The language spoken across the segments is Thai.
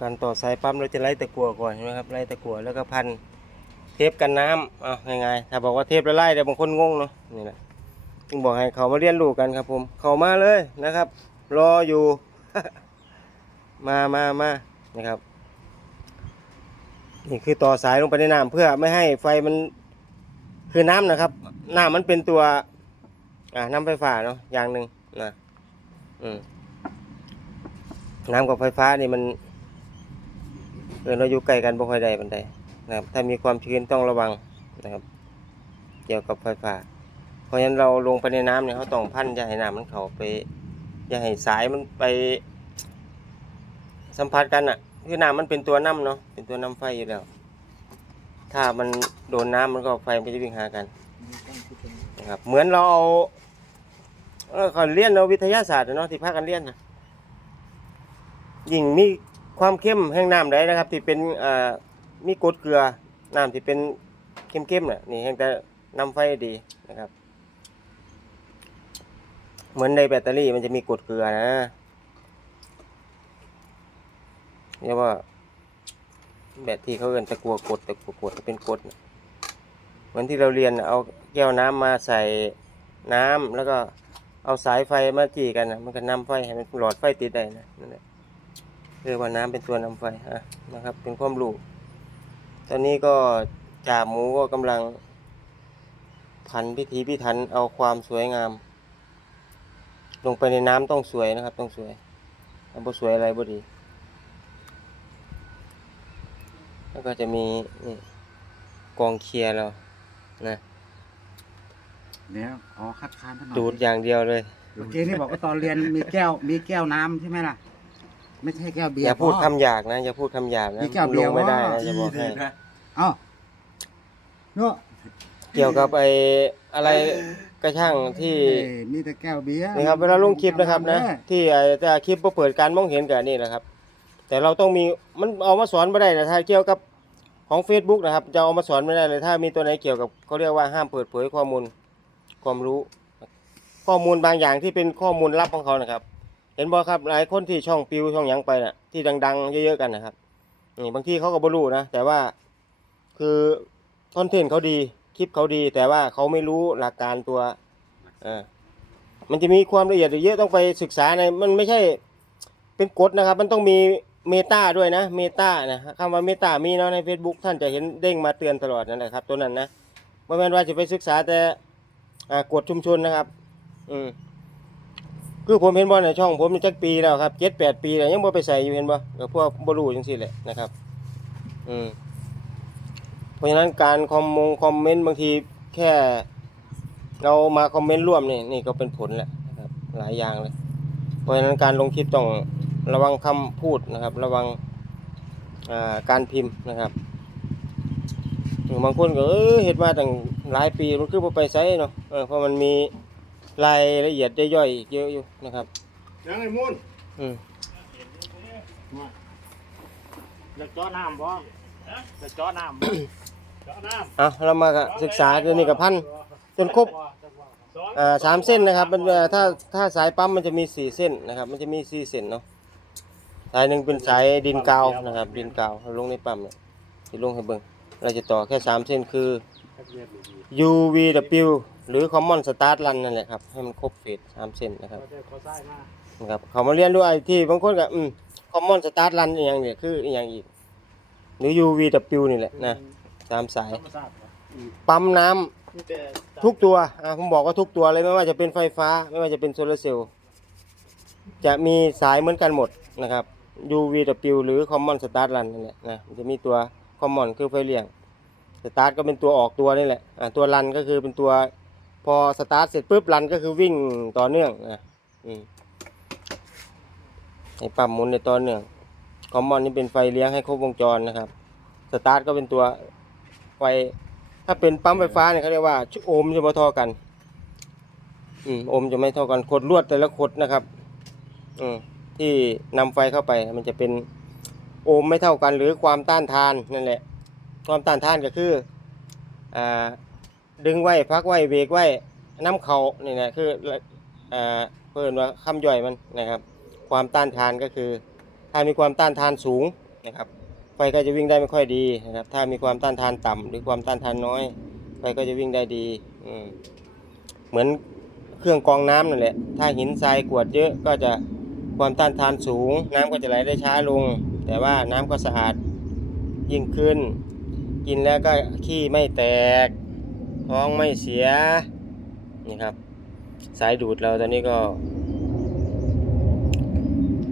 การต่อสายปั๊มเราจะไล่ตะกั่วก่อนใช่ไหมครับไล่ตะกั่วแล้วก็พันเทปกันน้ำเอาง่ายๆถ้าบอกว่าเทปละลายเดี๋ยวบางคนงงเนาะนี่แหละจึงบอกให้เขามาเรียนรู้กันครับ ผม เขามาเลยนะครับ รออยู่ มามามานะครับนี่คือต่อสายลงไปในน้ำเพื่อไม่ให้ไฟมันคือน้ำนะครับน้ำมันเป็นตัว อ่าน้ำไฟฟ้าเนาะอย่างหนึ่งนะอืมน้ำกับไฟฟ้านี่มัน เออเราอยู่ใกล้กันบ่ค่อยได้ปันใดนะครับ ถ้ามีความชื้นต้องระวังนะครับ เกี่ยวกับไฟฟ้าเพราะฉะนั้นเราลงไปในน้ำเนี่ยเขาต้องพันอย่าให้น้ำมันเข้าไปอย่าให้สายมันไป สัมผัสกันอะ คือน้ำมันเป็นตัวน้ำเนาะเป็นตัวน้ำไฟอยู่แล้ว ถ้ามันโดนน้ำมันก็ไฟมันจะวิ่งหากันนะครับเหมือนเราเอาเออเขาเรียนเราวิทยาศาสตร์เนาะที่พากันเรียนนะยิ่งมี ความเข้มแห่งน้ำใดนะครับ ที่เป็นอ่ามีกรดเกลือน้ำที่เป็นเข้มๆน่ะนี่แห่งแต่นำไฟดีนะครับ เหมือนในแบตเตอรี่มันจะมีกรดเกลือนะเรียกว่าแบตที่เขาเอินตะกัวกรดตะกัวกรดเป็นกรดเหมือนที่เราเรียนเอาแก้วน้ำมาใส่น้ำแล้วก็เอาสายไฟมาจีกันนะมันก็นำไฟให้มันหลอดไฟติดได้นะนั่นแหละ เรียกว่าน้ำเป็นตัวนำไฟอะนะครับ เป็นความรู้ตอนนี้ก็จ่าหมูก็กำลังพันพิธีพิถันเอาความสวยงาม ลงไปในน้ำต้องสวยนะครับ ต้องสวยถ้าบ่สวยอะไรบ่ดี แล้วก็จะมีนี่กองเคลียร์เรานะเดี๋ยวขอคัดค้านท่านหน่อยดูดอย่างเดียวเลย เมื่อกี้นี่บอกว่าตอนเรียนมีแก้วมีแก้วน้ำใช่ไหมล่ะ ไม่ใช่แก้วเบียร์อย่าพูดพ่ คำหยาบนะอย่าพูดคำหยาบนะมีแก้วเบียร์ลงไม่ได้ว่า นะจะบอกให้เอ้าเนาะเกี่ยวกับไอ้อะไรกระช่างที่ เอ้ยมีแต่แก้วเบียร์นี่ครับเวลาลงคลิปนะครับนะเด้อที่ไอ้แต่คลิปบ่เปิดการมองเห็นกับนี่แหละครับ แต่เราต้องมีมันเอามาสอนไม่ได้นะถ้าเกี่ยวกับของ Facebook นะครับ จะเอามาสอนไม่ได้เลยถ้ามีตัวไหนเกี่ยวกับเขาเรียกว่าห้ามเปิดเผยข้อมูลความรู้ ข้อมูลบางอย่างที่เป็นข้อมูลลับของเขานะครับ เห็นบ่ครับหลายคนที่ช่องปิวช่องหยังไปน่ะที่ดัง ๆ เยอะๆกันนะครับนี่บางทีเขาก็บ่รู้นะแต่ว่าคือคอนเทนต์เขาดีคลิปเขาดี แต่ว่าเขาไม่รู้หลักการตัวเออมันจะมีความละเอียดเยอะต้องไปศึกษาในมันไม่ใช่เป็นกฎนะครับ มันต้องมีเมตาด้วยนะเมตานะคำว่าเมตามีเนาะใน Facebook ท่านจะเห็นเด้งมาเตือนตลอดนั่นแหละครับ ตัวนั้นนะไม่แม่นว่าจะไปศึกษาแต่กฎชุมชนนะครับ อืม คือผมเห็นบ่ในช่องผมจักปีแล้วครับเจ็ดแปดปีแล้วยังบ่ไปใส่อยู่เห็นบ่ก็พวกบรูจังซี่แหละนะครับ อืมเพราะฉะนั้นการคอมมงคอมเมนต์บางทีแค่ เรามาคอมเมนต์ร่วมนี่นี่ก็เป็นผลแหละนะครับ หลายอย่างเลย เพราะฉะนั้นการลงคลิปต้องระวังคำพูดนะครับ ระวังการพิมพ์นะครับบางคนก็เออเฮ็ดมาตั้งหลายปีมันคือบ่ไปใส่เนาะเพราะมันมี รายละเอียดย่อยๆอีกเยอะอยู่นะครับ ยังไงมูนอืมอยากเจาะน้ำบ่อยากเจาะน้ำบ่เจาะน้เอาเรามาก็ศึกษาตัวนี้กับพันจนครบำอ่าสามเส้นนะครับมันเอ่อถ้าถ้าสายปั๊มมันจะมีสี่เส้นนะครับ มันจะมีสี่เส้นเนาะสายหนึ่งเป็นสายดินกาวนะครับ ดินกาวเราลงในปั๊มเนี่ยที่ลงให้เบิ่งเราจะต่อแค่สามเส้นคือ UVW หรือ Common Start Run นั่นแหละครับ ให้มันครบเฟสสามเส้นนะครับขอซ้ายมานะครับเขามาเรียนด้วยไอ้ที่บางคนก็อืม common start run อหย่างเนี่ยคืออหย่างอีก หรือ UVW นี่แหละนะตามสายธรรมชาติบ่ปั๊มน้ำมีแต่ทุกตัวอะผมบอกว่าทุกตัวเลยไม่ว่าจะเป็นไฟฟ้า ไม่ว่าจะเป็นโซลาร์เซลล์จะมีสายเหมือนกันหมดนะครับ UVW หรือ common start run นั่นแหละนะมันจะมีตัว common คือไฟเลี้ยง start ก็เป็นตัวออกตัวนี่แหละอะตัว run ก็คือเป็นตัวพอ start เสร็จปุ๊บ run ก็คือวิ่งต่อเนื่องนะอืมให้ปั๊มหมุนในต่อเนื่องคอมมอนนี่เป็นไฟเลี้ยงให้ครบวงจรนะครับสตาร์ทก็เป็นตัวไฟถ้าเป็นปั๊มไฟฟ้าเนี่ยเขาเรียกว่าโอมจะไม่เท่ากัน อืมโอมจะไม่เท่ากันขดลวดแต่ละขดนะครับ อืมที่นำไฟเข้าไปมันจะเป็นโอมไม่เท่ากันหรือความต้านทานนั่นแหละ ความต้านทานก็คืออ่าดึงไว้พักไว้เบรกไว้น้ำเขานี่นะคืออ่าเพิ่นว่าคำย่อยมันนะครับ ความต้านทานก็คือ ถ้ามีความต้านทานสูงนะครับไฟก็จะวิ่งได้ไม่ค่อยดีนะครับ ถ้ามีความต้านทานต่ำหรือความต้านทานน้อย ไฟก็จะวิ่งได้ดีอืเหมือนเครื่องกรองน้ำนั่นแหละ ถ้าหินทรายกรวดเยอะก็จะความต้านทานสูง น้ำก็จะไหลได้ช้าลง แต่ว่าน้ำก็สะอาดยิ่งขึ้น กินแล้วก็ขี้ไม่แตก ท้องไม่เสีย นี่ครับ สายดูดเราตอนนี้ก็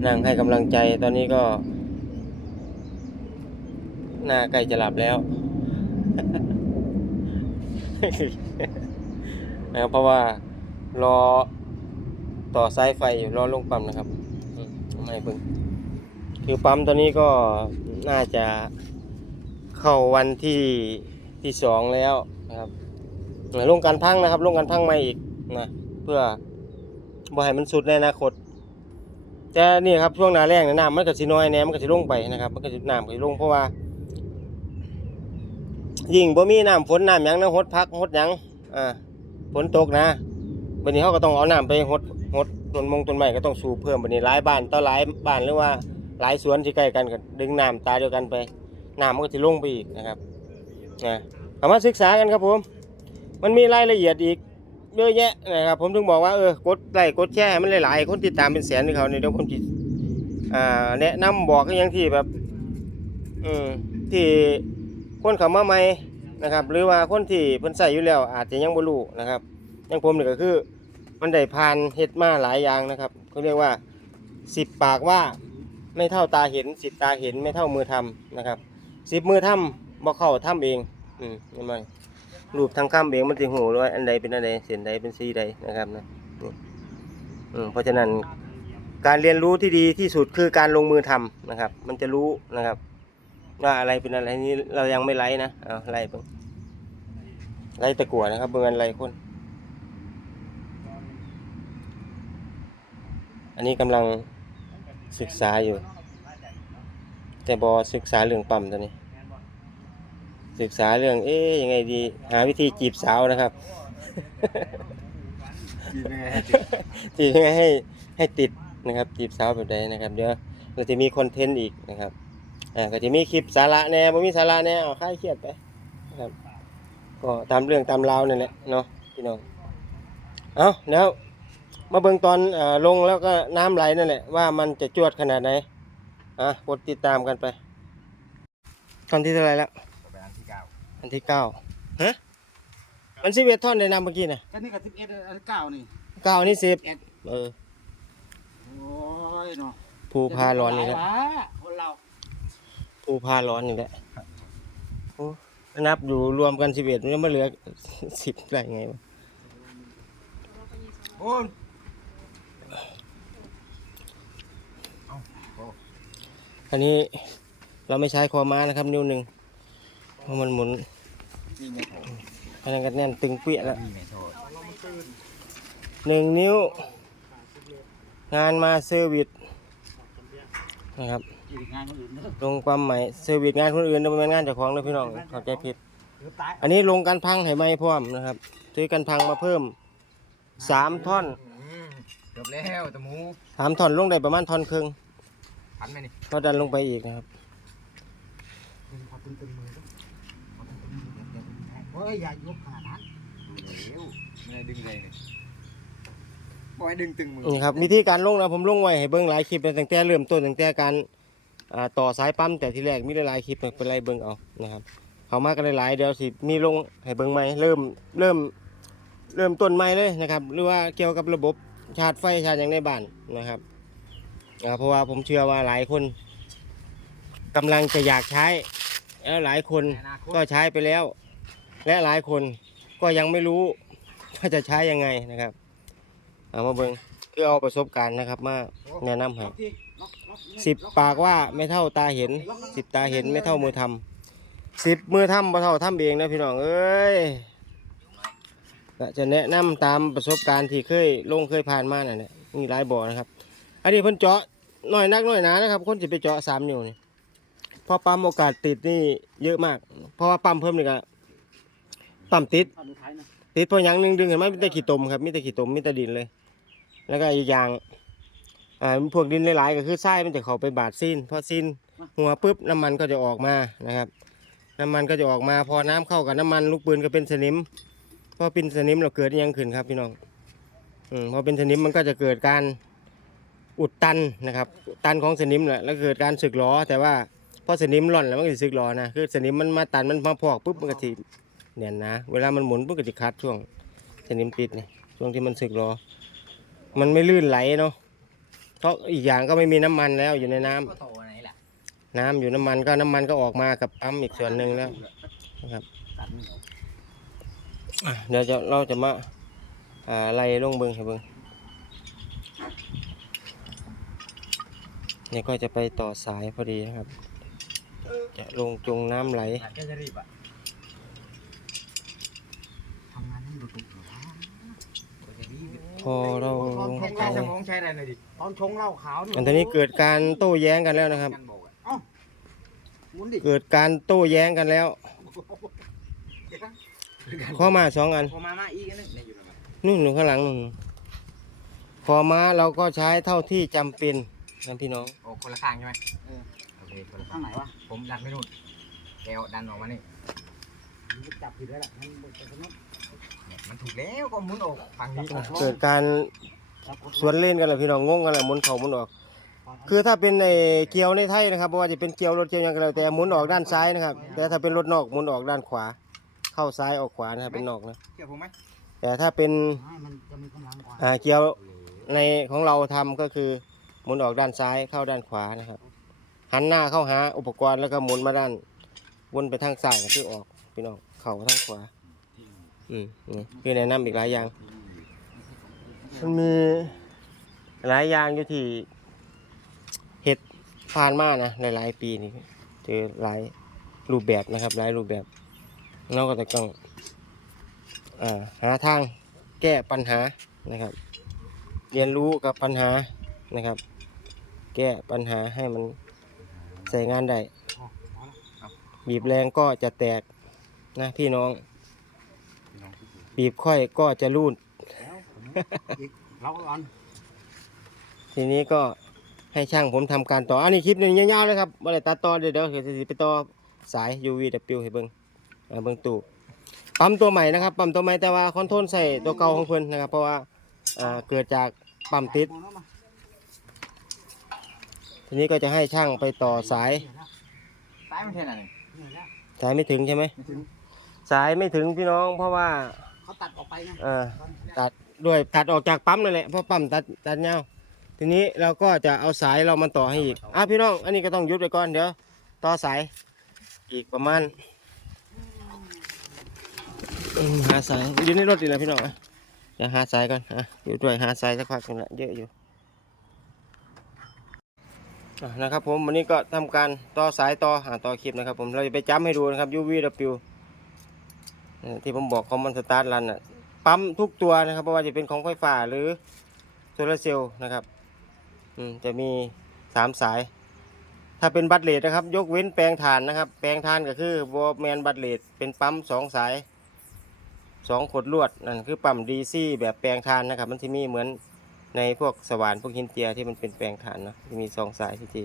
นั่งให้กำลังใจตอนนี้ก็ หน้าใกล้จะหลับแล้วนะครับเพราะว่ารอต่อสายไฟอยู่รอลงปั๊มนะครับไม่เบิ่งคือปั๊มตอนนี้ก็น่าจะ เข้าวันที่ที่สองแล้วนะครับลงการพังนะครับลงการพังใหม่อีกนะเพื่อบ่ให้มันสุดในอนาคตแต่นี่ครับช่วงหน้าแรงน้ำมันก็สิน้อยแน่มันก็สิลงไปนะครับ มันก็สิน้ำก็สิลงเพราะว่า ยิ่งบ่มีน้ำฝนน้ำยังนะหดพักหดยังอ่าฝนตกนะบัดนี้เขาก็ต้องเอาน้ำไปหดหดต้นมงต้นไม้ก็ต้องสูบเพิ่มบัดนี้หลายบ้านต่อหลายบ้านหรือว่าหลายสวนที่ใกล้กันก็ดึงน้ำตาเดียวกันไป น้ำมันก็สิลงไปอีกนะครับนะเอามาศึกษากันครับผม มันมีรายละเอียดอีกเยอะแยะนะครับ ผมถึงบอกว่าเออกดไลค์กดแชร์มันหลายๆ คนติดตามเป็นแสนที่เขาเนี่ยเดี๋ยวผมจิอ่าแนะนำบอกก็ยังที่แบบอืมที่คนเขามาใหม่นะครับ หรือว่าคนที่เพิ่นใส่อยู่แล้ว อาจจะยังบ่รู้นะครับอยังผมนี่ก็คือ มันได้ผ่านเฮ็ดมาหลายอย่างนะครับเขาเรียกว่าสิบปากว่าไม่เท่าตาเห็นสิบตาเห็นไม่เท่ามือทำนะครับ สิบมือทำบ่เข้าทำเอง อืมเห็นไหมรูปทางข้ามเองมันจะหูเลยว่าอันใดเป็นอันใดเส้นใดเป็นสีใดนะครับนะนี่อืมเพราะฉะนั้นการเรียนรู้ที่ดีที่สุดคือการลงมือทำนะครับ มันจะรู้นะครับ ว่าอะไรเป็นอะไรนี้เรายังไม่ไล่นะเอาไล่เบิ่งไล่ตะกั่วนะครับเบิ่อไล่คน อันนี้กำลังศึกษาอยู่ แต่บอศึกษาเรื่องปั๊มตัวนี้ ศึกษาเรื่อง เอ๊ยยังไงดี หาวิธีจีบสาวนะครับจีบยังไงให้ให้ติดนะครับ จีบสาวแบบใดนะครับ เดี๋ยวเราจะมีคอนเทนต์อีกนะครับอ่าก็จะมีคลิปสาระแหน่บ่มีสาระแหน่เอาค่ายเครียดไปนะครับ ก็ตามเรื่องตามราวนั่นแหละเนาะพี่น้องเอาแล้วมาเบิ่งตอนอ่าลงแล้วก็น้ำไหลนั่นแหละว่ามันจะจวดขนาดไหนอะกดติดตามกันไป ตอนที่เท่าไหรแล้วไป อันที่เก้าอันที่เก้าฮะมันสิบเอ็ดท่อนได้นำเมื่อกี้น่ะก็นี่ก็สิบเอ็ดอันเก้านี่เก้าอันนี้สิบเออโอ้ยเนาะภูพาร้อนนี่แหละหลายวะคนเราภูพาร้อนนี่แหละโอ้นับอยู่รวมกันสิบเอ็ดมันยังไม่เหลือสิบได้ไงวะโอ้ยอันนี้เราไม่ใช้คอม้านะครับ นิ้วหนึ่ง เพราะมันหมุนนี่ไม่โทษอันนั้นก็แน่นตึงเปี้ยแล้วนี่ไม่โทษหนึ่งนิ้ว งานมาเซอร์วิสนะครับอีกงานคนอื่นเนอะลงความหมายเซอร์วิสงานคนอื่นนะไม่แม่นงานเจ้าของเลยพี่น้องเข้าใจผิดเดี๋ยวตายอันนี้ลงกันพังให้ไหมพร้อมนะครับซื้อกันพังมาเพิ่มสามท่อนจบแล้วตะหมูสามท่อนลงได้ประมาณท่อนครึ่งทันไหมนี่ก็ดันลงไปอีกนะครับ ยอย่ายกขนาดนั้นเร็วไม่ได้ดึงเลยนี่บอยดึงตึงมือนี่ครับวิธีการลงนะผมลงไว้ให้เบิ้งหลายคลิปเลยตั้งแต่เริ่มต้นตั้งแต่การอ่าต่อสายปั๊มแต่ที่แรกมีหลายๆคลิปเป็นไรเบิ้งเอานะครับเขามากันหลายๆเดี๋ยวสิมีลงให้เบิ้งใหม่เริ่มเริ่มเริ่มต้นใหม่เลยนะครับ หรือว่าเกี่ยวกับระบบชาร์จไฟชาร์จอย่างในบ้านนะครับอ่าเพราะว่าผมเชื่อว่าหลายคนกำลังจะอยากใช้ แล้วหลายคนในอนาคตก็ใช้ไปแล้ว และหลายคนก็ยังไม่รู้ว่าจะใช้ยังไงนะครับเอามาเบิงคือเอาประสบการณ์นะครับมาแนะนำให้สิบปากว่าไม่เท่าตาเห็นสิบตาเห็นไม่เท่ามือทำสิบมือทำบ่เท่าทำเองนะพี่น้องเอ้ยจะแนะนำตามประสบการณ์ที่เคยลงเคยผ่านมานั่นแหละมีหลายบ่อนะครับ อันนี้เพิ่นเจาะหน่อยนักหน่อยหนานะครับ คนจะไปเจาะสามนิ้วนี่พอปั๊มโอกาสติดนี่เยอะมาก เพราะว่าปั๊มเพิ่มนี่ก็ ปั๊มติดตอนสุดท้ายนะติดเพราะหยังหนึงดึงเห็นไหมมีแต่ขี้ตมครับมีแต่ขี้ตมมีแต่ดินเลย แล้วก็อีกอย่างอ่าพวกดินหลายๆก็คือทรายมันจะเข้าไปบาดซีนเพราะซีนหัวปุ๊บน้ำมันก็จะออกมานะครับ น้ำมันก็จะออกมาพอน้ำเข้ากับน้ำมันลูกปืนก็เป็นสนิมพอเป็นสนิมเราเกิดอิหยังขึ้นครับพี่น้องอืมพอเป็นสนิมมันก็จะเกิดการอุดตันนะครับอุดตันของสนิมแหละแล้วเกิดการสึกหรอแต่ว่าพอสนิมร่อนแล้วมันก็จะสึกหรอนะคือสนิมมันมาตันมันมาพอกปุ๊บมันก็ที เนี่ยนะเวลามันหมุนปุ๊บก็จะคัดช่วงสนิมติดเนี่ยช่วงที่มันสึกหรอ มันไม่ลื่นไหลเนาะเพราะอีกอย่างก็ไม่มีน้ำมันแล้วอยู่ในน้ำก็โตไหนล่ะน้ำอยู่น้ำมันก็น้ำมันก็ออกมากับปั๊มอีกส่วนหนึ่งแล้วนะครับตัดเหนียวอะเดี๋ยวจะเราจะมาอ่าไล่ลงเบิงให้เบิงนี่ก็จะไปต่อสายพอดีนะครับ จะลงจงน้ำไหลตัดแค่จะรีบอะทำงานให้ดูตุกอยู่นะก็จะรีบ พ อเราลงแค่ใช้สมองใช้อะไรหน่อยดิตอนชงเหล้าขาวอันตอนนี้เกิดการโต้แย้งกันแล้วนะครับกันบอกอะเอ้าหมุนดิเกิดการโต้แย้งกันแล้ว ข้อมาสองอัน พอมามาอีกอันนึงในอยู่แล้วมั้ยนู่นอยู่ข้างหลังนู่นพอม้าเราก็ใช้เท่าที่จำเป็นนะพี่น้อง โอ้คนละข้างใช่ไหมโอเคคนละข้างไหนวะผมดันไม่นู่นแกวดันออกมานี่จับผิดแล้วล่ะมัน มันถูกแล้วก็หมุนออกฝั่งนี้เกิดการสวนเล่นกันแหละพี่น้องงงกันแหละหมุนเขาหมุนออก คือถ้าเป็นในเกียวในไทยนะครับเพราะว่าจะเป็นเกียวรถเกียวหยังก็แล้วแต่หมุนออกด้านซ้ายนะครับ แต่ถ้าเป็นรถนอกหมุนออกด้านขวา เข้าซ้ายออกขวานะครับเป็นนอกนะเชื่อผมไหมแต่ถ้าเป็นมันจะมีกำลังกว่าอ่าเกียวในของเราทำก็คือหมุนออกด้านซ้ายเข้าด้านขวานะครับหันหน้าเข้าหาอุปกรณ์แล้วก็หมุนมาด้านวนไปทางซ้ายก็คือออกพี่น้องเข่าทางขวา อืมนี่คือแนะนำอีกหลายอย่าง มันมีหลายอย่างอยู่ที่เห็ดผ่านมานะหลายๆ ปีนี่เจอหลายรูปแบบนะครับ หลายรูปแบบเราก็จะต้องอหาทางแก้ปัญหานะครับ เรียนรู้กับปัญหานะครับ แก้ปัญหาให้มันใส่งานได้บีบแรงก็จะแตกนะพี่น้อง บีบค่อยก็จะรูดเราก่อนทีนี้ก็ให้ช่างผมทำการต่อ อันนี้คลิปหนึ่งยาวๆเลยครับบ่ได้ตัดต่อเดี๋ยวเดี๋ยวเดี๋ยวสิไปต่อสาย UVW ให้เบิ่งอ่าเบิ่งตู้ปั๊มตัวใหม่นะครับ ปั๊มตัวใหม่แต่ว่าคอนโทรลใส่ตัวเก่าของเพิ่นนะครับ เพราะว่าอ่าเกิดจากปั๊มติด ทีนี้ก็จะให้ช่างไปต่อสาย ตายมันแค่ไหนสายไม่ถึงใช่ไหมสายไม่ถึงพี่น้องเพราะว่า เขาตัดออกไปไงเออตัดด้วยตัดออกจากปั๊มนั่นแหละเพราะปั๊มตัดตัดยาวทีนี้เราก็จะเอาสายเรามาต่อให้อีกอะพี่น้องอันนี้ก็ต้องยุดไปก่อนเดี๋ยวต่อสายอีกประมาณหาสายอยู่ในรถดีแหละพี่น้องอะเดี๋ยวหาสายก่อนอะอยู่ด้วยหาสายสักพักนึงละเยอะอยู่ะนะครับผมวันนี้ก็ทำการต่อสายต่อหาต่อคลิปนะครับผมเราจะไปจำให้ดูนะครับ UVW ที่ผมบอกคอมมอนสตาร์ทรันอะปั๊มทุกตัวนะครับไม่ว่าจะเป็นของไฟฟ้าหรือโซลาร์เซลล์นะครับจะมีสามสาย ถ้าเป็นบัตเลดนะครับ ยกเว้นแปลงถ่านนะครับ แปลงถ่านก็คือบอแมนบัตเลดเป็นปั๊มสองสายสองขดลวดนั่นคือปั๊มดีซีแบบแปลงถ่านนะครับ มันจะมีเหมือนในพวกสว่านพวกหินเจียที่มันเป็นแปลงถ่านนะจะมีสองสายที่ที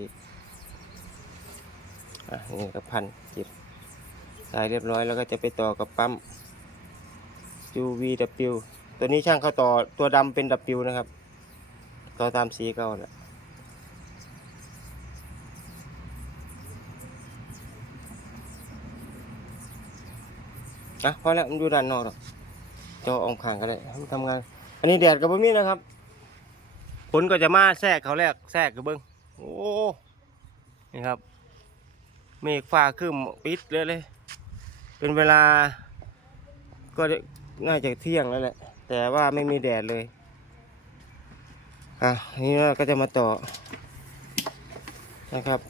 อะนี่ก็พันจิบ สายเรียบร้อยแล้วก็จะไปต่อกับปั๊ม UVW ตัวนี้ช่างเขาต่อตัวดำเป็น W นะครับ ต่อตามสีเก่าแหละอะพอแล้วมันอยู่ด้านนอกหรอกจออองข้างก็ได้ให้ทำงาน อันนี้แดดกับบ่มีนะครับฝนก็จะมาแทรกเขาแรกแทรกกับเบิ้งโอ้นี่ครับเมฆฟ้าครึ้มปิดเลยเลย เป็นเวลา ก็ได้น่าจะเที่ยงแล้วแหละ แต่ว่าไม่มีแดดเลย อะ นี่เราก็จะมาต่อ นะครับ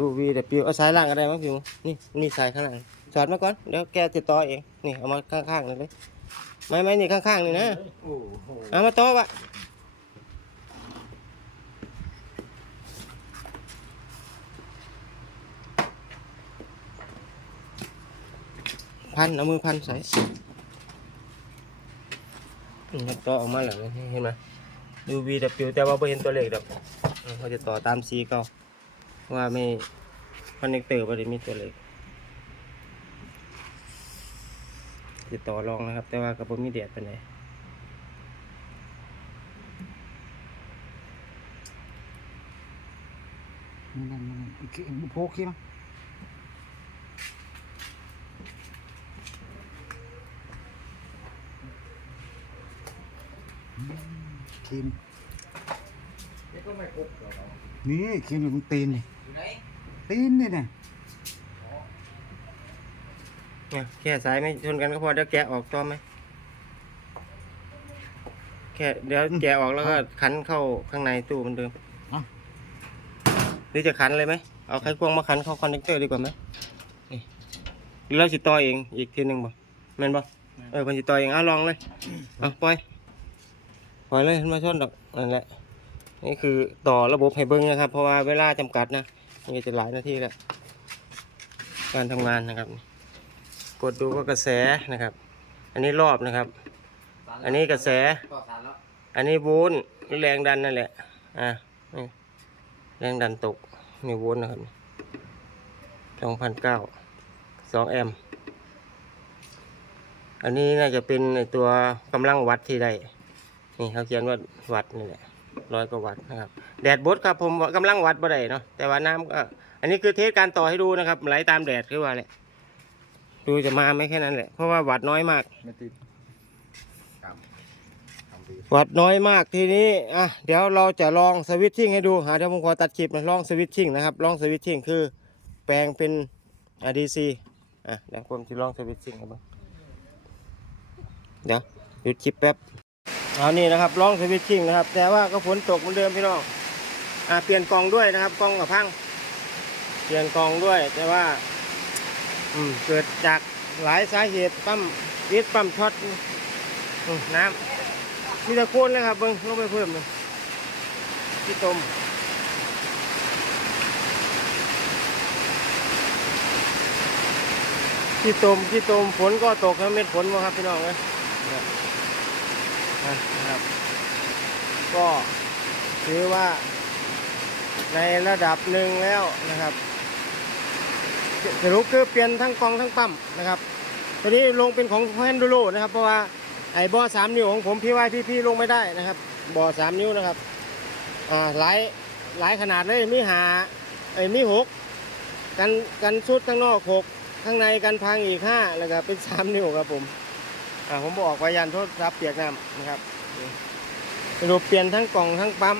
UVW เอาสายล่างก็ได้มั้งพี่หมูนี่นี่สายข้างล่างสอดมาก่อน เดี๋ยวแกจะต่อเอง นี่ เอามาข้างๆนี่เลย ไม่ไม่นี่ข้างๆนี่นะโอ้โหเอามาต่อวะ พันเอามือพันใส่ต่อออกมาแล้วเห็นไหม UVW แต่ว่าไม่เห็นตัวเลขดอกเขาจะต่อตามสีเก่าว่าไม่คอนเนคเตอร์บริมีตัวเล็กติดต่อรองนะครับ แต่ว่ากับผมมีแดดไปไหนใดนี่นั่นนี่นั่นอีกอีกโพกขี้มั้ง ครีมนี่ครีมอยู่ตรงตีนนี่ตีนนี่เนี่ยเนี่ยแค่สายไม่ชนกันก็พอเดี๋ยวแกะออกต่อไหมแค่เดี๋ยวแกะออกแล้วก็ขันเข้าข้างในตู้เหมันเดิมหรือจะขันเลยไหมเอาไขควงมาขันเข้าคอนเนคเตอร์ดีกว่าไหมนี่หรือเราสิต่อเองอีกทีหนึ่งบ่แม่นบ่เออเพิ่นสิต่อเองเอาลองเลยเอาปล่อย ปล่อยเลยมาชนดอกนั่นแหละนี่คือต่อระบบให้เบิ้งนะครับ เพราะว่าเวลาจำกัดนะนี่จะหลายนาทีแล้วการทำงานนะครับ กดดูก็กระแสนะครับ อันนี้รอบนะครับ อันนี้กระแส อันนี้วลต์หรือแรงดันนั่นแหละ อะแรงดันตกนี่วลต์นะครับสองพันเก้าสองแอมป์อันนี้น่าจะเป็นในตัวกำลังวัดที่ได้ นี่เขาเขียนว่าวัดนี่แหละร้อยกว่าวัตต์นะครับ แดดบดครับผมว่ากำลังวัดบ่ได้เนาะแต่ว่าน้ำก็อันนี้คือเทสการต่อให้ดูนะครับ ไหลตามแดดคือว่าแหละดูจะมาไหม่แค่นั้นแหละ เพราะว่าวัดน้อยมากไม่ติดกำกำดีวัดน้อยมากทีนี้อะเดี๋ยวเราจะลองสวิตชิ่งให้ดูหาเดี๋ยวผมขอตัดคลิปนะลองสวิตชิ่งนะครับลองสวิตชิ่งคือแปลงเป็นอ่าดีซีอะเดี๋ยวผมจะลองสวิตชิ่งให้เบ้างเดี๋ยวหยุดคลิปแป๊บ เอานี่นะครับลองสวิตชิ่งนะครับ แต่ว่าก็ฝนตกเหมือนเดิมพี่น้องอะเปลี่ยนกล่องด้วยนะครับกล่องกับพังเปลี่ยนกล่องด้วย แต่ว่า อืมเกิดจากหลายสาเหตุปั๊มวิดปั๊มช็อตอน้ำมีต่โคนเลยครับเบิ้งลงไปเพิ่มเลยที่ต้มที่ต้มที่ต้มฝนก็ตกแล้วเม็ดฝนมาครับพี่น้องเลยเนี่ย นะครับ ก็ถือว่าในระดับหนึ่งแล้วนะครับสรุปคือเปลี่ยนทั้งกองทั้งปั๊มนะครับตอนนี้ลงเป็นของแฮนดูโลนะครับ เพราะว่าไอ้บ่อสามนิ้วของผมพี่ว่าพี่พี่ลงไม่ได้นะครับบ่อสามนิ้วนะครับอ่าหลายหลายขนาดเลยมีหาไอ้มีหกกันกันชุดข้างนอกหกข้างในกันพังอีกห้าแล้วก็เป็นสามนิ้วครับผม อ่าผมบอกไว้ยันโทษรับเปียกน้ำนะครับสรุปเปลี่ยนทั้งกล่องทั้งปั๊ม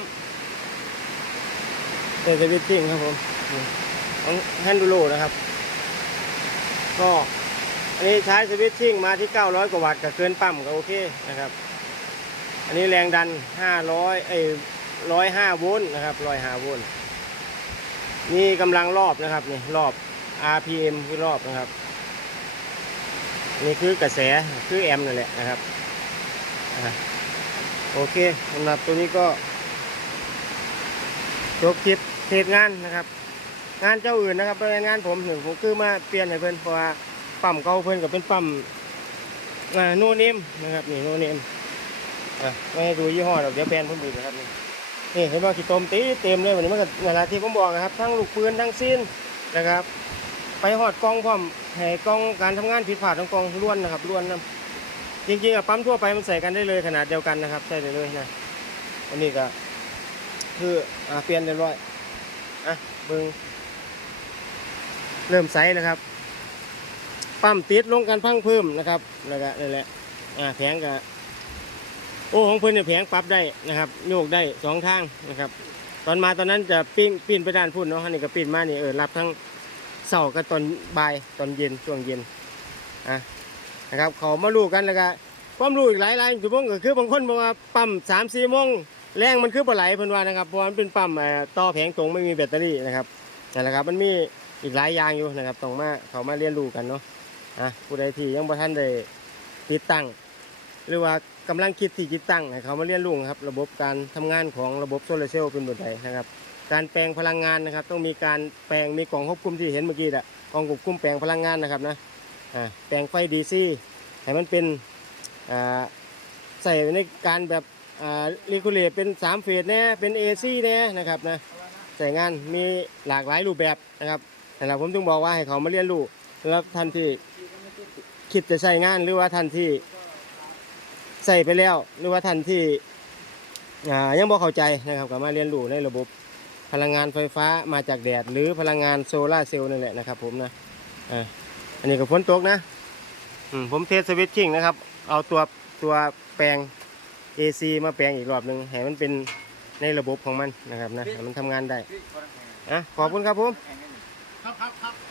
เตอร์สวิตชิ่งครับผมของแฮนดูโลนะครับ ก็อันนี้ใช้สวิตชิ่งมาที่ 900 กว่าวัตต์ก็เกินปั๊มก็โอเคนะครับ อันนี้แรงดัน 500เอ้ย105โวลต์นะครับ105โวลต์นี่กำลังรอบนะครับนี่รอบ RPM คือรอบนะครับ นี่คือกระแสคือแอมนั่นแหละนะครับอโอเคสำหรับตัวนี้ก็จบคลิปเทศงานนะครับ งานเจ้าอื่นนะครับเป็นงานผมหนึ่งผมคือมาเปลี่ยนให้เพื่อนเพราะว่าปั๊มเก่าเพิ่นก็เป็นปั๊มอ่านเนมนะครับนี่โนเนมไม่ดูยี่ห้อเดี๋ยวแบรนด์ผมอีกนะครับนี่เห็นว่าขี้ตมตีเต็มเลยวันนี้มันก็นั่นแหละที่ผมบอกนะครับ ทั้งลูกปืนทั้งซีนนะครับ ไปหอดกล้องพร้อมให้กล้องการทำงานผิดพลาดของกล้องล้วนนะครับล้วนนะจริงๆอะปั๊มทั่วไปมันใส่กันได้เลยขนาดเดียวกันนะครับใส่ได้เลยนะอันนี้ก็คืออ่าเปลี่ยนเรียบร้อยอะเบิ่งเริ่มใสแล้วครับปั๊มติดลงกันพังเพิ่มนะครับแล้วก็นั่แหละอ่าแผงก็โอ้ของเพิ่นเนี่ยแผงปรับได้นะครับโยกได้สองทางนะครับ ตอนมาตอนนั้นจะปิ้งปีนไปด้านพุ่นเนาะอันนี้ก็ปีนมานี่เออรับทั้ง เสาร์กับตอนบ่ายตอนเย็นช่วงเย็นอะนะครับเขามาลูกกันแล้วก็ความรู้อีกหลายหลายชั่วโมงก็คือบางคนบอกว่าปั๊มสามสี่โมงแรงมันคือปลาไหลเพิ่นว่านะครับเพราะมันเป็นปั๊มต่อแผงตรงไม่มีแบตเตอรี่นะครับนั่นแหละครับมันมีอีกหลายอย่างอยู่นะครับต้องมาเขามาเรียนรู้กันเนาะอะผู้ใดที่ยังบ่ทันได้ติดตั้ง หรือว่ากำลังคิดที่ติดตั้งให้เขามาเรียนรู้ครับ ระบบการทำงานของระบบโซลาร์เซลล์เป็นแบบใดนะครับ การแปลงพลังงานนะครับ ต้องมีการแปลงมีกล่องควบคุมที่เห็นเมื่อกี้แหละกล่องควบคุมแปลงพลังงานนะครับนะแปลงไฟดีซีให้มันเป็นใส่ในการแบบรีคูเลตเป็น3เฟสแน่เป็น AC แน่นะครับนะใส่งานมีหลากหลายรูปแบบนะครับนั่นแหละผมถึงบอกว่าให้เขามาเรียนรู้แล้วท่านที่คิดจะใช้งานหรือว่าท่านที่ใส่ไปแล้ว หรือว่าท่านที่ยังบ่เข้าใจนะครับก็มาเรียนรู้ในระบบ พลังงานไฟฟ้ามาจากแดด หรือพลังงานโซลาเซลล์นั่นแหละนะครับผมนะอ่าอันนี้ก็ฝนตกนะอืมผมเทสสวิตชิ่งนะครับ เอาตัวตัวแปลง AC มาแปลงอีกรอบหนึ่งให้มันเป็นในระบบของมันนะครับนะมันทำงานได้อะขอบคุณครับผมครับครับครับ